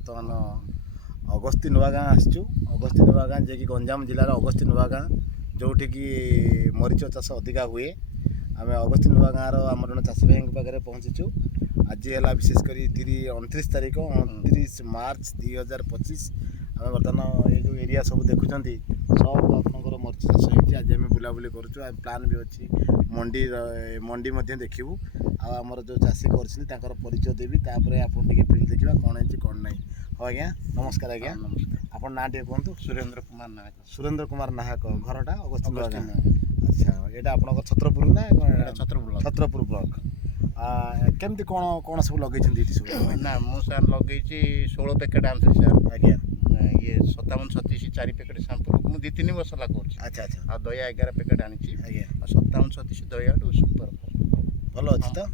बर्तमान अगस्ती नुआ गाँ आसचु अगस्ती नुआ गाँ जे कि गंजाम जिलार अगस्ती नुआ गाँ जोठी कि मरीच चाष अधिका हुए आम अगस्ती नुआ गाँव आम जन चाषी भाई पाखे पहुँचीचु आज है विशेषकर 29 तारीख 29 मार्च 2025 आम बर्तमान ये जो एरिया सब देखुं सब आपंकर मरीच चाष होती आज आम बुलाबुली करुँ प्लान भी अच्छी मंडी देखू आमर जो चाषी कर परिचय देवी तापर आप फील्ड देखा कौन है कौन ना हाँ आज्ञा नमस्कार आज्ञा नमस्कार आप ना टे कहतु सुरेंद्र कुमार नायक सुरेंद्र कुमार नायक घरटा अगस्ती नुआ गाँ अच्छा यहाँ आप छत्रपुर ना छत्रपुर ब्लॉक केमती कौन कौन सब लगे सब ना मुझे लगे 16 पैकेट आनी सर आज्ञा ये 57 37 4 पैकेट शैम्पू मुझे 2-3 वर्ष लागू अच्छा अच्छा दया 11 पैकेट आनी आज्ञा 57 37 दया सुपर भल अच्छी तो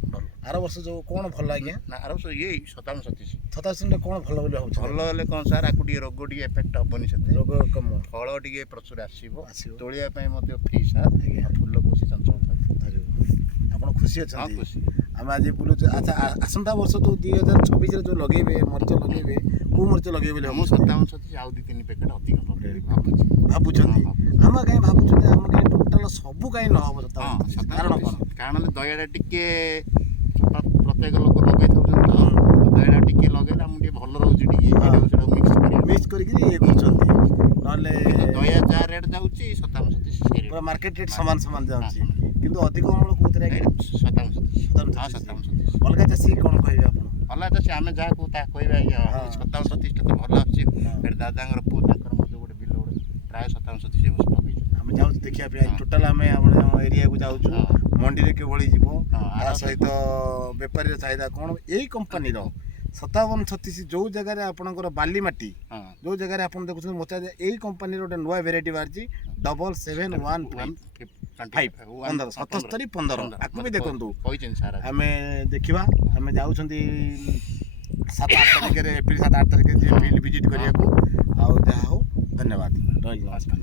आर वर्ष जो कौन भल आज्ञा ना आर वर्ष ये 57 37 27 कौन भल बोली हो भल हेल्ले कौन सार आपको रोग टे एफेक्ट हेनी से रोग कम फल टे प्रचुर आसो तोलिया फ्री सार फुल को चंचल आप खुशी अच्छा खुशी आम आज बुलूँ अच्छा आसंता वर्ष तो 2026 जो लगे मरीच लगे कौ मरीच लगे 57 37 आउ 2-3 पैकेट अधिक भावुं आम कहीं भावुँ आम कहीं टोटाल सब कहीं न हम कारण कौन कारण दयाटा टिके प्रत्येक लोक लगे दयाटा टिके लगे मुझे भल रोचे मिक्स करके ये कर दया जहाँ रेट जाऊँगी 57 37 मार्केट रेट सामान सामान जाऊँगी किंतु अधिक अमल कौन 57 अलग चाषी कौन कहे आप भल चाषी आम जहाँ को 57 37 तो भल आसे दादा पु गोटे बिल गोटे प्राय 57 37 वर्ष लगे आम जाऊँ देखा टोटाल आम एरिया को जाऊँ मंडी के भली जीव सहित बेपारी चाहिदा कौन यही कंपानी 57 36 जो जगह आपंकर बाली माटी जो जगह आप देखुं मत यही कंपानी गोटे नुआ भेराइटी बाहरी 7715 77 15 आपको भी देखो आम देखा आम जाऊँ 7-8 तारिख एप्रिल 7-8 तारिख फील्ड विजिट करने को जहाँ हो धन्यवाद रही नमस्कार।